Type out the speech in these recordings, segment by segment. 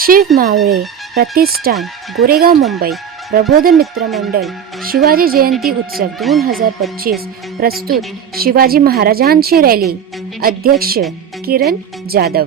शिव मावळे प्रतिष्ठान गोरेगाव मुंबई प्रबोधन मित्र मंडळ शिवाजी जयंती उत्सव 2025 प्रस्तुत शिवाजी महाराजांची रॅली अध्यक्ष किरण जाधव।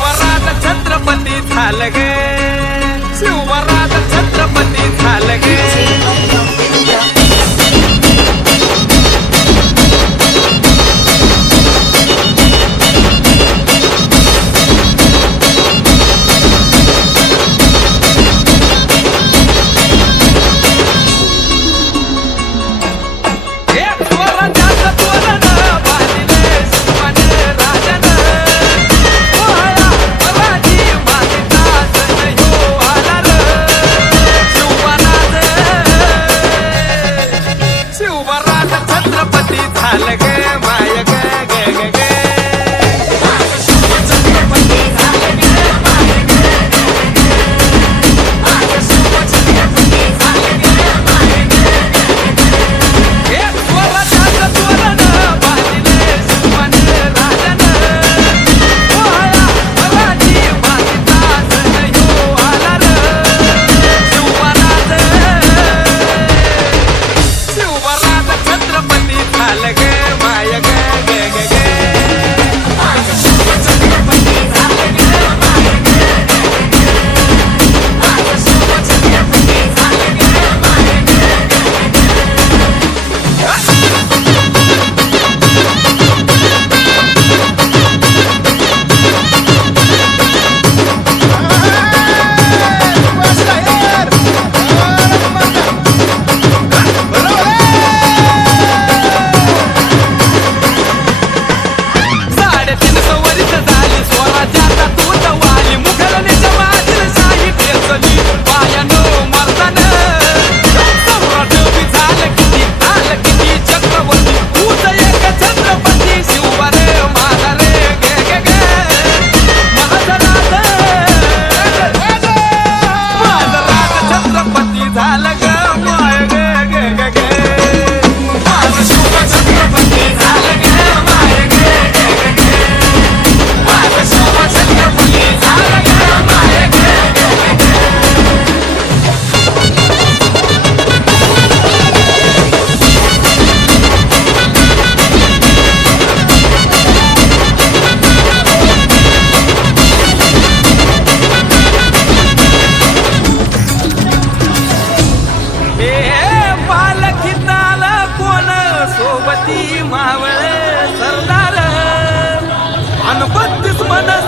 शिवराज छत्रपती झालं गे।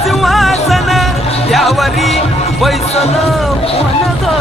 सिंहासन त्यावरी बैसल कोण ग।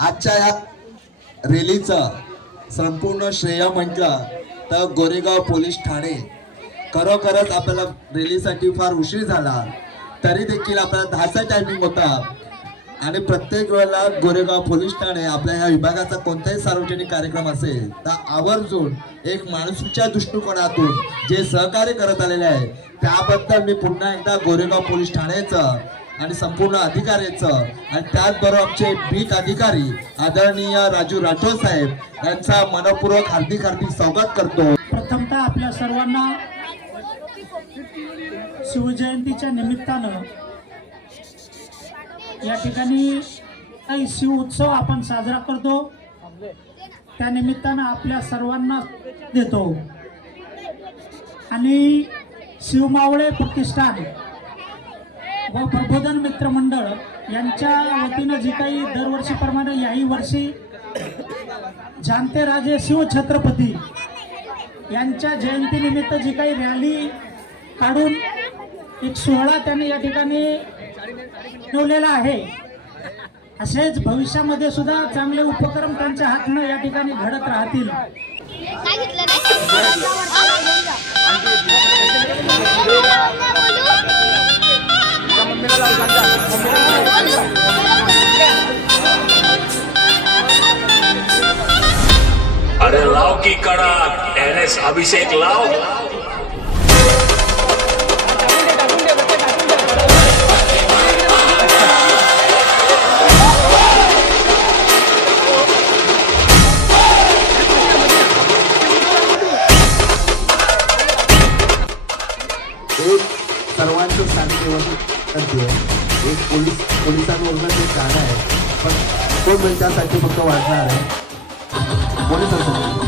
आजच्या या रॅलीचा संपूर्ण श्रेय म्हटलं तर गोरेगाव पोलीस ठाणे खरोखरच आपल्याला रॅलीसाठी फार उशीर झाला, तरी देखील आपल्याला 10चा टायमिंग होता आणि प्रत्येक वेळेला गोरेगाव पोलीस ठाणे आपल्या ह्या विभागाचा कोणताही सार्वजनिक कार्यक्रम असेल तर आवर्जून एक माणुसकीच्या दृष्टिकोनातून जे सहकार्य करत आलेले आहे त्याबद्दल मी पुन्हा एकदा गोरेगाव पोलीस ठाण्याचं आणि संपूर्ण अधिकाऱ्याचं आणि त्याचबरोबर आमचे बीट अधिकारी आदरणीय राजू राठोड साहेब यांचा मनपूर्वक हार्दिक स्वागत करतो. प्रथमतः आपल्या सर्वांना शिवजयंतीच्या निमित्तानं या ठिकाणी काही शिव उत्सव आपण साजरा करतो, त्या निमित्तानं आपल्या सर्वांना देतो आणि शिवमावळे प्रतिष्ठान व प्रबोधन मित्र मंडळ यांच्या वतीनं जी काही दरवर्षीप्रमाणे याही वर्षी जाणते राजे शिवछत्रपती यांच्या जयंतीनिमित्त जी काही रॅली काढून एक सोहळा त्यांनी या ठिकाणी ठेवलेला आहे, असेच भविष्यामध्ये सुद्धा चांगले उपक्रम त्यांच्या हातनं या ठिकाणी घडत राहतील. अरे लाव की कड़ा NS अभिषेक लाव. एक सर्वांचं शांती करते, एक पोलिसांवरनं ते गाणं आहे पण 2 मिनिटांसाठी फक्त वाजणार आहे. पोलिसांसाठी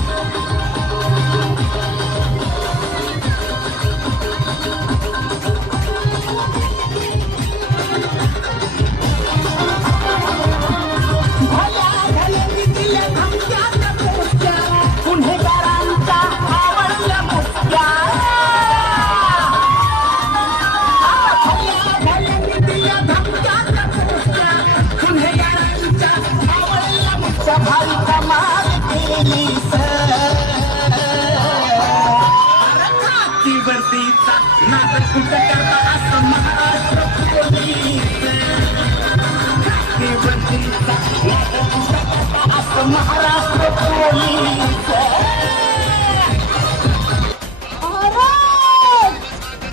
महाराष्ट्र पोलीस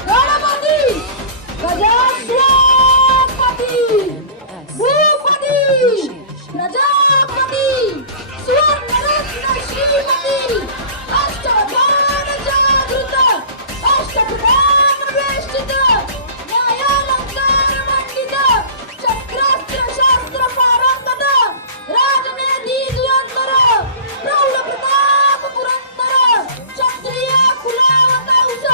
गणपती गजापती भूपती प्रजापती सुवर्णरत्न श्रीमती अष्टभान जागृत अष्टप्रधान वेष्टित न्यायालंकार मंडित शस्त्रास्त्र शास्त्र पारंगत राजनेती दुरंतर प्रौढ प्रताप पुरंदर क्षत्रिय कुलावतांस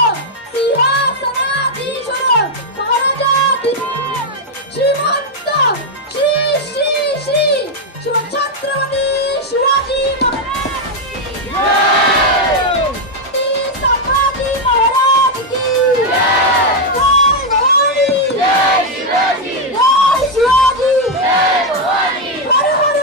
सिंहासनाधीश्वर महाराजाधिराज श्रीमंत श्री श्री श्री शिवछत्रपती शिवाजी महाराज की संभाजी महाराज की जय भवानी जय शिवाजी जय शिवाजी जय भवानी हर हर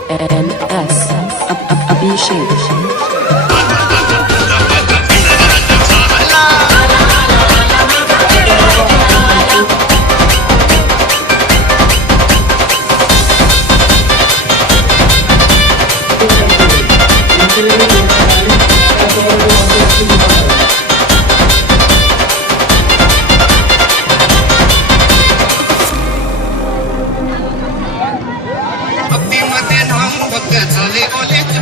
NS Abhishek. भक्तीमध्ये नाम भक्त झाले ओलेच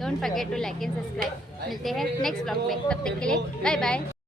don't forget to like and subscribe. मिलते हैं नेक्स्ट ब्लॉग में, तब तक के लिए बाय बाय।